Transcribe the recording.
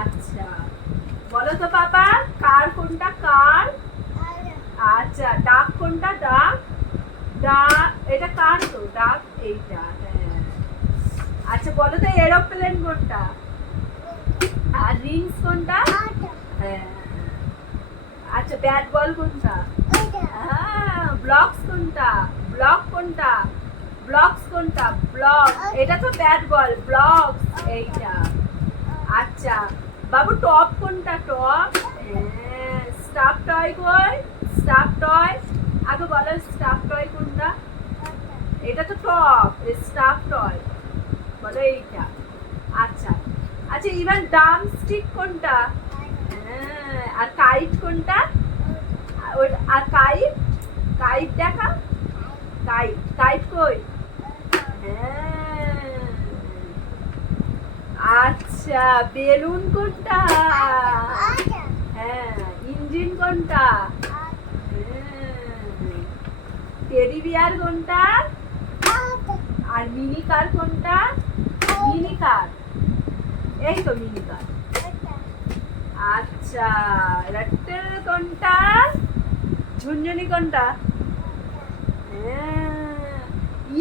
আচ্ছা বলো তো পাপা, কার কোনটা কার? আচ্ছা ডাক কোনটা? ডাক ডাক এটা কার তো? ডাক এইটা, হ্যাঁ। আচ্ছা বলো তো এরোপ্লেন কোনটা? আর রিংস কোনটা? হ্যাঁ। আচ্ছা ব্যাট বল কোনটা? হ্যাঁ। ব্লকস কোনটা? ব্লক কোনটা? ব্লকস কোনটা? ব্লক এটা তো ব্যাট বল, ব্লকস এইটা। আচ্ছা বাবু টপ কোনটা? টপ, হ্যাঁ। স্টাফ টয় কই? স্টাফ টয় আগে বলো, স্টাফ টয় কোনটা? এটা তো টপ, স্টাফ টয় বলো এইটা। আচ্ছা আচ্ছা ইভেন ডাম স্টিক কোনটা? হ্যাঁ। আর কাইট কোনটা? আর কাইট, কাইট দেখা, কাইট কাইট কই? হ্যাঁ। আচ্ছা বেলুন কোনটা? হ্যাঁ। ইঞ্জিন কোনটা? টেডি বিয়ার কোনটা? আর মিনি কার কোনটা? মিনি কার, এই তো মিনি কার। আচ্ছা রাট্টেল কোনটা? ঝুনঝুনি কোনটা? হ্যাঁ